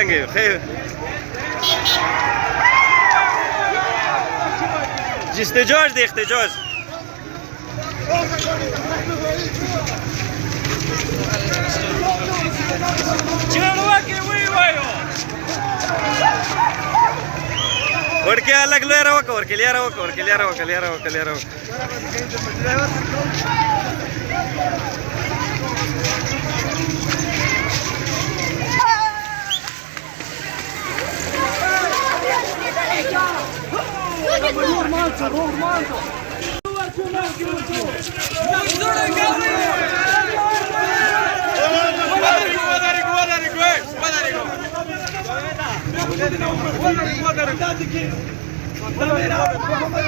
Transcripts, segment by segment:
څنګه خیر احتجاج دی احتجاج ورکه الګ لوي راوکه ورکه لیا راوکه ورکه لیا راوکه لیا راوکه لیا راوکه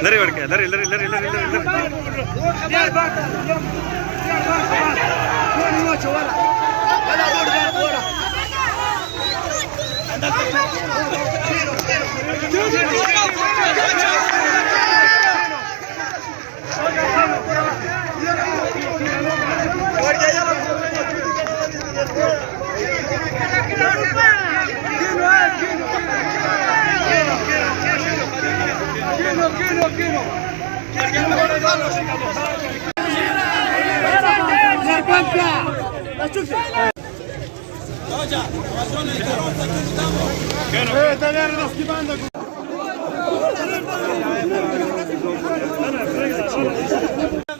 لري ورکه لري لري لري لري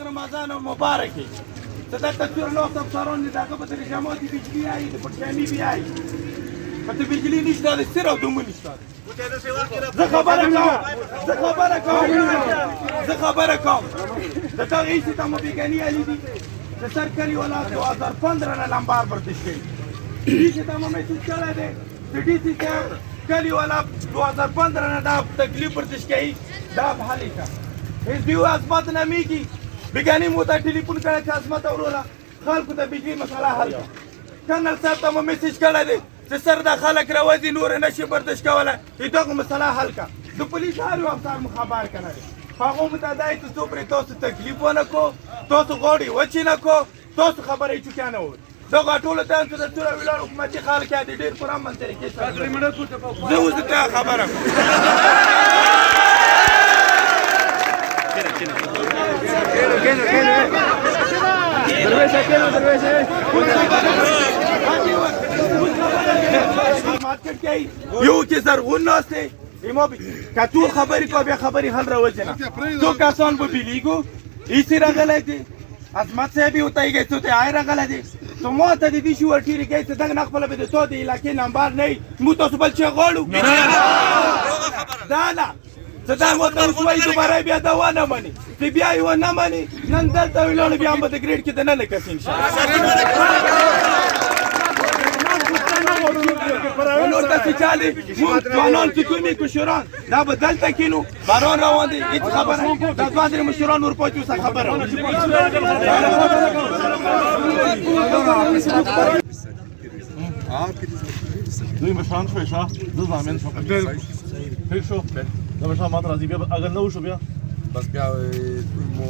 رمضان مبارکي صدق تصویر لوخت افسران دغه په ترجمه دي بجلی آی د پټشامي بي آی کته بجلی نشته د سر او دوم نشته زه خبره کوم د تغییر ته مبيګنی علي دي د سرکاري ولایت 2015 نه لمبار برداشت کړي دې ته مې میسج کړی دی د دې چې کلی ولایت 2015 نه دا تکلیف برداشت کړي دا به حل کا هیڅ دیو ازمت نه میږي بیگانی مو ته ټلیفون کړی چې ازمت اوروله خلکو ته بجلی مسله حل کنل صاحب ته مې میسج کړی دی چې سر د خلک راوځي نور نشي برداشت کوله دغه مسله حل کا د پولیس هر افسر مخابر کړی هغه متدای ته څو پرې تاسو تکلیف ونه کو تاسو غوړي وچی نه کو تاسو خبرې چوکیا نه و دغه ټول ته د ټول ویلار حکومتي خلک دي ډیر پر امن طریقې سره زه اوس ته خبره یو کې زرغون ناسته ایما که ټول خبرې کو بیا خبرې حل راوځي نه دو کسان به بیلیګو ایسی راغلی دي عظمت صاحب یو ته یې څه ته آی راغلی دي تو ما ته دې شو ورټیری کې څه دغه نخبل به ته د علاقې نمبر نه مو تاسو بل څه غواړو دا نه زه مو ته وایي دوباره بیا دا ونه مني چې بیا یې ونه مني نن دلته ویلونه بیا به د ګریډ کې د نه کس ان شاء الله نور داسې چالي ځوانان چې کومې کشران دا به دلته کینو باران روان دی هېڅ خبره دا دوه درې مشران نور پاتې اوسه خبره دوی مشران شوی ښه زه ضامن شوم هېڅ شو د مشران ماته راځي بیا اگر نه وشو بیا بس بیا مو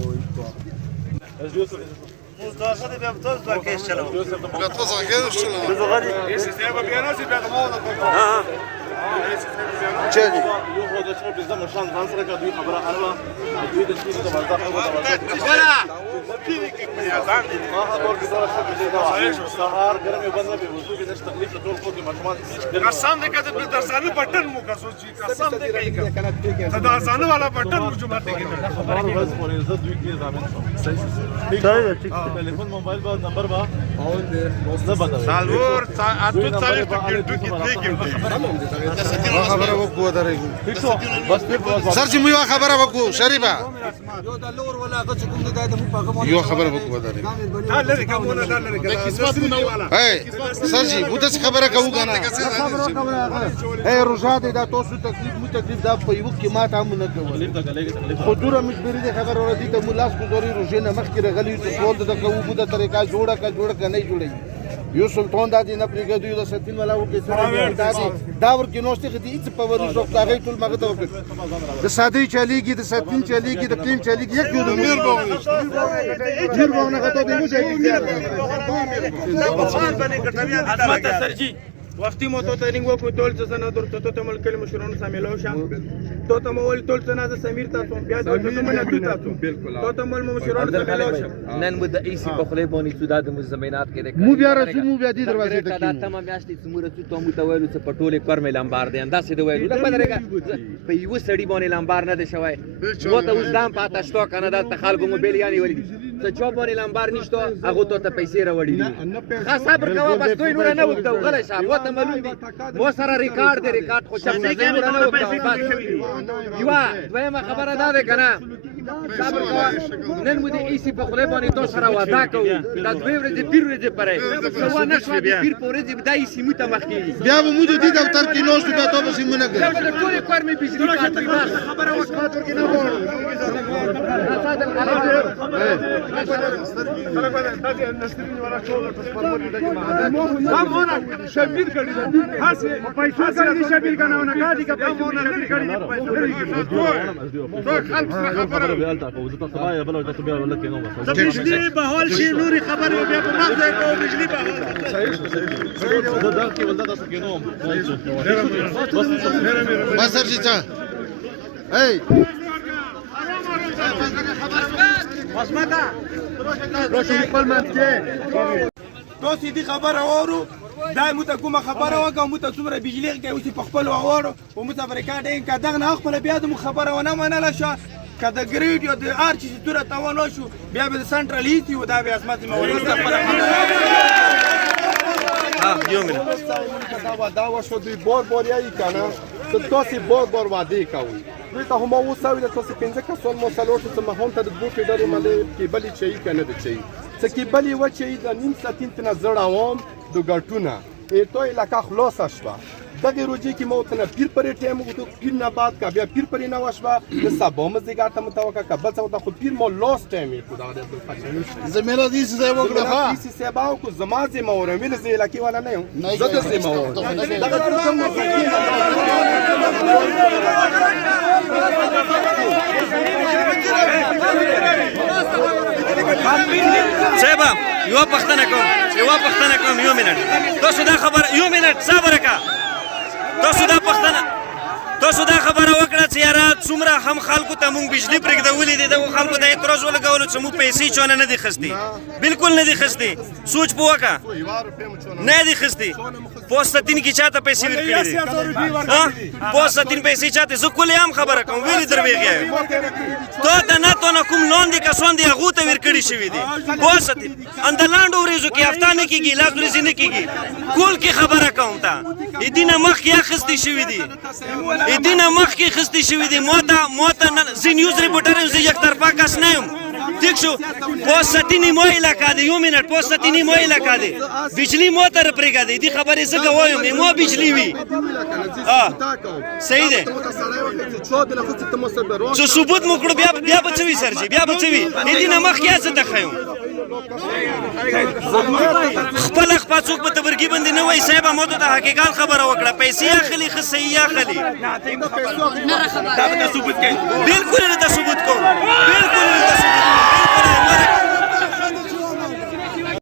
تاسو دې بیا تاسو دا کیس چلو بیا تاسو هغه شلو زه غواړم سیستم بیا نه سي بیا مو ها چلی یو خو د څو بزنه مشران ځان سره کوي خبره اروا دوی د سپینې د وزارت او سهار ګرمې بند نه وځو کې نشته تکلیف ټول کو کې مشمان قسم دې کده په درسانه بټن مو کا سوچي قسم دې کوي دا ځانه والا بټن مو جو ماته کې خبر ورځ پورې زه دوی کې ضامن شوم ٹھیک ټلیفون موبایل با نمبر با او دې نه بدل سالور اتو 40 ټکټ دوی کې خبره وکړو درې بس په سر چې مو خبره وکړو شریبه یو د لور ولا هغه چې کوم دی د په هغه یو خبره وکړو درې دا لري کومه دا لري د قسمت نه والا سر جی مو څه خبره کوو کنه اے روزاده دا تاسو تکلیف دا په یو کې ما ته مونږ کوو خودره مجبوری د خبر اور دي ته ملاس گزاري روزه نه مخ کې غلي ته سوال د کوو بو د طریقه جوړه کا نه جوړي یو سلطان د دې نه پرګدو یو د سپین والا و کې سره دا ور کې نوشته دي چې په ورو ځو هغه ټول مغه ته وکړ د سادي چلیږي د سپین چلیږي د کلیم چلیږي یک یو د میر بونه غته دی مو ځای کې عظمت سرجی وختي مو تو ترينګ وکړو ټول څه نه درته ته مل کله مشرانو سمېلو شه تو ته مول ټول څه نه سمیر تاسو بیا ته منه تو تاسو بالکل تو ته مل مشرانو سمېلو شه نن مو د ایسی په خله باندې سودا د مزمنات کې مو بیا رسو مو بیا دې دروازې ته دا تمام میاشتې څومره ته مو ته ویلو چې په ټوله کور مې لمبار دي انداسې دی ویلو دا پدرګه په یو سړی باندې لمبار نه دی شوی وو ته اوس دام پاته شتو کنه دا خلکو موبایل یاني ولې ته چا باندې لمبار نشته هغه ته پیسې راوړي ها صبر کوه بس دوی نور نه وکړو غلی صاحب وته معلوم دي مو سره ریکارډ دی ریکارډ خو چم نه نور نه وکړو یوا دویمه خبره ده کنه صبر کوه نن مو دې ایسی په خله باندې تو سره وعده کوو دا دوی ورځې پیر ورځې پرې سوا نشو دې پیر په ورځې بدای سی مو ته مخکې بیا به مو دې دفتر کې نوښت بیا ته به سیمونه کوي ټول کار مې بجلی کاټي بس خبره وکړه کې نه وره شبیر کړي هڅه پیسې کړي شبیر کنه نه کاټي کا پیسې کړي خبره به الته کو زته صبايا بل ورته بیا ولته نو بس بجلی بهول شي نوري خبره بیا په مغزه کو بجلی بهول ده دا کې ولته تاسو کې نو بس سر چا هی تو سیدی خبره اورو دا مو ته کومه خبره وکړه مو ته څومره بجلی کې اوس په خپل اورو او مو ته برکات یې کا دغه نه خپل بیا د خبره ونه منله شو کله ګریډ یو د ارچ چې تور تاوانو شو بیا به سنټرال ایتی و دا به اسمت مولوی یو منټ دا وشو دوی بار یایی کنه که تاسې بار وعده کوئ دوی ته هم اوسوي د تاسې 15 کسان ما څلور ته ما هم ته د دوه پیډرو باندې کیبلې چي کنه د چي څه کیبلې و چي د نیم ساعتین تنه زړه عوام د ګټونه تو علاقه خلاصه شوه دغه روزي کې مو ته پیر پرې ټیم وګورو پیر نه بعد کا بیا پیر پرې نه وشوه د سبا مزګار ته متوقع کبل څه ته خو پیر مو لاست ټیم کو دا د زميله دې څه وکړه ها دې څه باو کو زما زې مو ویل زې علاقه والا نه یم زه د زې مو دغه څه صاحب یو پښتنه کوم یو منټ تاسو دا خبر یو منټ صبر کا تاسو دا خبره وکړه چې یاره څومره هم خلکو ته مونږ بجلی پرېږدولې دي دغو خلکو ته اعتراض ولګولو چې مونږ پیسې چونه نه دي خستې بالکل نه دي خستې سوچ په وکړه نه دي خستې پوستین کې چاته پیسې ورکړي دي پوستین پیسې چاته زه کولې هم خبره کوم ویلې درویږي تو نه کوم لون دي کسان دي هغو ته ورکړي شوي دي پوستین اند لاندو ورځو کې هفته نه کېږي لاس ورځې نه کېږي کول کې خبره کوم ته دینه مخکې اخیستې شوي دي دینه مخکې اخیستې شوي دي ما ته زه نیوز ریپورټر یم زه یک طرفه کس نه یم ٹھیک شو پوستینی مو علاقہ دی یو منٹ پوستینی مو علاقہ دی بجلی مو تر پرېږه دی خبرې څه کوم مو بجلی وي صحیح ده څه ثبوت مو کړو بیا به څه وي سر جی بیا به څه وي دینه مخکې څه تخیو خپل څوک په تبرګي باندې نه وای صاحب مو ته حقیقت خبره وکړه پیسې اخلي خو صحیح اخلي بالکل نه ثبوت کوم بالکل نه ثبوت